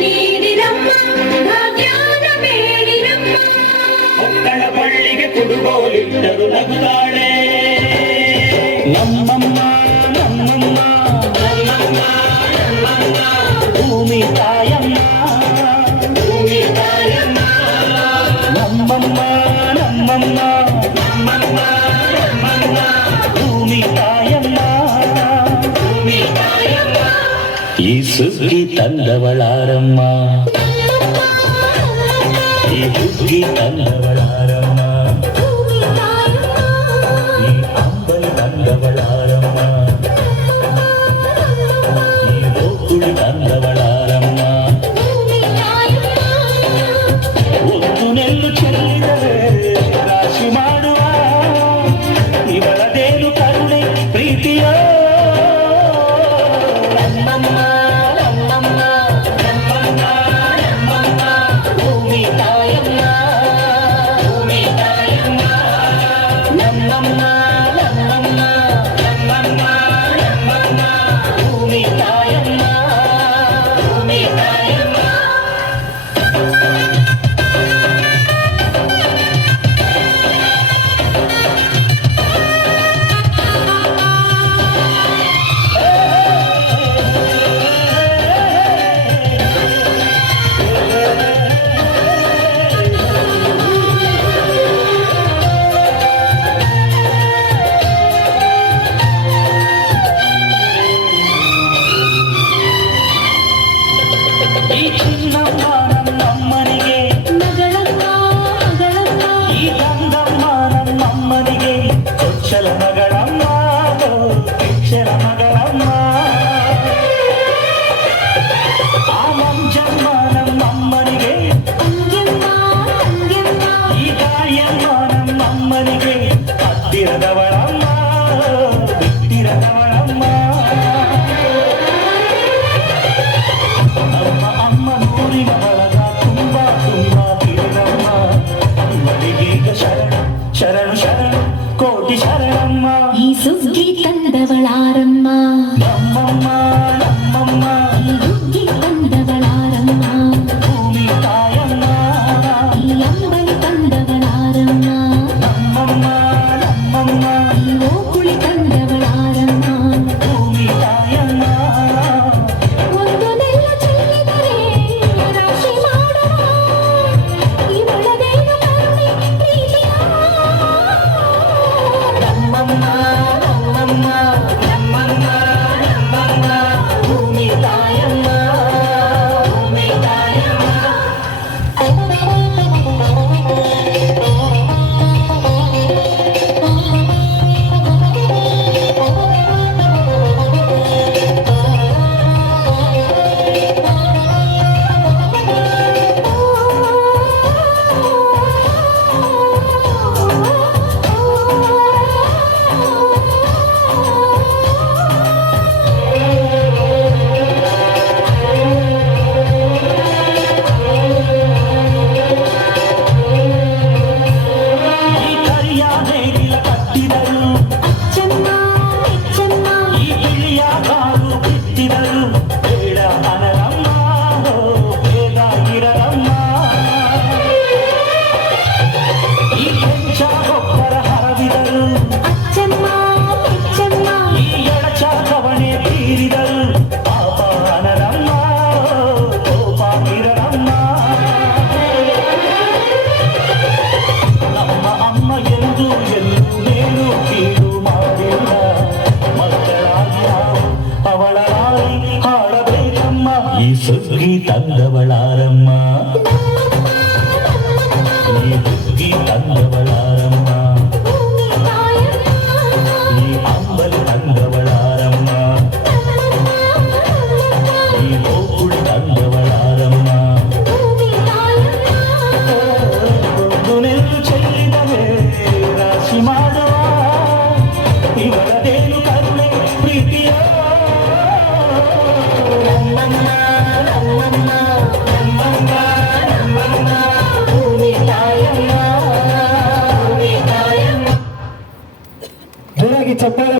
ನೀಡಿರಮ್ಮ ಭಾಗ್ಯಾನ ಬೇಡಿರಮ್ಮ ಮಕ್ಕಳ ಬಳ್ಳಿಗೆ ಕುಡುಗೋಲಿಟ್ಟರು ನಗುತ್ತಾಳೆ ನಮ್ಮಮ್ಮ ನಮ್ಮಮ್ಮ ನಮ್ಮಮ್ಮ ನಮ್ಮಮ್ಮ ಭೂಮಿ ತಾಯಮ್ಮ ಭೂಮಿ ತಾಯಮ್ಮ ನಮ್ಮಮ್ಮ ನಮ್ಮಮ್ಮ ನಮ್ಮಮ್ಮ ನಮ್ಮಮ್ಮ ಭೂಮಿ ತಾಯಮ್ಮ ಭೂಮಿ ತಾಯಮ್ಮ ಈ ಸುಗ್ಗಿ ತಂದವಳಾರಮ್ಮ ಈ ಹುಗ್ಗಿ ತಂದವಳಾರಮ್ಮ ಈ ಅಂಬಲಿ ತಂದವಳಾರಮ್ಮ ಈ ಗೋಕುಳಿ ತಂದವಳಾರಮ್ಮ ಒಂದು ನೆಲ್ಲು ಚೆಲ್ಲಿದರೆ ರಾಶಿ ಮಾಡುವ ಇವಳದೇನು ಕರುಣೆ ಪ್ರೀತಿಯ ನಮ್ಮಮ್ಮ ನಮ್ಮಮ್ಮ ನಮ್ಮಮ್ಮ ನಮ್ಮಮ್ಮ ಭೂಮಿ ತಾಯಮ್ಮ ಭೂಮಿ ತಾಯಮ್ಮ ನಮ್ಮಮ್ಮ ನಮ್ಮಮ್ಮ ನಮ್ಮಮ್ಮ ನಮ್ಮಮ್ಮ ಭೂಮಿ ತಾಯಮ್ಮ ಭೂಮಿ ತಾಯಮ್ಮ ಈ ಚಿನ್ನಮ್ಮ ನಮ್ಮಮ್ಮನಿಗೆ ಮಗಳಮ್ಮ ಮಗಳಮ್ಮ ಈ ಗಂಗಮ್ಮ ನಮ್ಮಮ್ಮನಿಗೆ ಕೊಚ್ಚಲ ಮಗಳಮ್ಮ ಕಿಚ್ಚಲ ಮಗಳಮ್ಮ ಆ ಮಂಜಮ್ಮ ನಮ್ಮಮ್ಮನಿಗೆ ಅಂಗೆಮ್ಮ ಅಂಗೆಮ್ಮ ಈ ಗಾಯಮ್ಮ ನಮ್ಮಮ್ಮನಿಗೆ ಹತ್ತಿರದವಳಮ್ಮ ಬಿಟ್ಟಿರದವಳಮ್ಮ ನಮ್ಮ ಅಮ್ಮ ನೂರಿನ ಬಳಗ ತುಂಬಾ ತುಂಬಾ ಕಿರಣಮ್ಮ ಅಮ್ಮನಿಗೀಗ ಶರಣು ಶರಣು ಶರಣು ಕೋಟಿ ಶರಣಮ್ಮ ಈ ಸುಗ್ಗಿ ತಂದವಳಾರಮ್ಮ ನಮ್ಮಮ್ಮ ನಮ್ಮಮ್ಮ ಈ ಹುಗ್ಗಿ ತಂದವಳಾರಮ್ಮ ಭೂಮಿ ತಾಯಮ್ಮ ಈ ಅಂಬಲಿ ತಂದವಳಾರಮ್ಮ ನಮ್ಮಮ್ಮ ನಮ್ಮಮ್ಮ ಈ ಗೋಕುಳಿ ತಂದವಳಾರಮ್ಮ ಭೂಮಿ ತಾಯಮ್ಮ ಒಂದು ನೆಲ್ಲ ಚೆಲ್ಲಿದರೆ ರಾಶಿ ಮಾಡುವ ಇವಳದೇನು ಕರುಣೆ ಪ್ರೀತಿಯ ನಮ್ಮಮ್ಮ ನಮ್ಮಮ್ಮ ನಮ್ಮಮ್ಮ ನಮ್ಮಮ್ಮ ಭೂಮಿ ತಾಯಮ್ಮ ಭೂಮಿ ತಾಯಮ್ಮ ಈ ಕರಿಯ ನೇಗಿಲ ಕಟ್ಟಿದರು ಅಚ್ಚಮ್ಮ ಎಚ್ಚಮ್ಮ ಈ ಬಿಳಿಯ ಕಾಲು ಬಿತ್ತಿದರು ಬೇಡ ಅನರಮ್ಮ ಬೇಗ ಇರರಮ್ಮ ಈ ಕೆಂಚ ಗೊಬ್ಬರ ಹರವಿದರು ಅಚ್ಚಮ್ಮ ಎಚ್ಚಮ್ಮ ಈ ಎಡಚ ಕವಣೆ ತೀರಿದರು ಪಾಪ ಅನರಮ್ಮ ಕೋಪ ಇರರಮ್ಮ ನಮ್ಮ ಅಮ್ಮ ಎಂದು ಮೇಲು ಕೀಳು ಮಾಡಿಲ್ಲ ಮಕ್ಕಳಾಗಿ ನಾವು ಅವಳ ರಾಣಿ ಹಾಡಬೇಕಮ್ಮ ಈ ಸುಗ್ಗಿ ತಂದವಳಾರಮ್ಮ ಈ ಹುಗ್ಗಿ ತಂದವಳಾರಮ್ಮ ಭೂಮಿ ತಾಯಮ್ಮ ಈ ಅಂಬಲಿ ತಂದವಳಾರಮ್ಮ ಈ ಗೋಕುಳಿ ತಂದವಳಾರಮ್ಮ ಭೂಮಿ ತಾಯಮ್ಮ ಒಂದು ನೆಲ್ಲು ಚೆಲ್ಲಿದರೆ ರಾಶಿ ಮಾಡುವ ಇವಳದೇನು ಕರುಣೆ ಪ್ರೀತಿಯ ನಮ್ಮಮ್ಮ ನಮ್ಮಮ್ಮ ನಮ್ಮಮ್ಮ ನಮ್ಮಮ್ಮ ಭೂಮಿ ತಾಯಮ್ಮ ಭೂಮಿ ತಾಯಮ್ಮ ಜೋರಾಗಿ ಚಪ್ಪಾಳೆ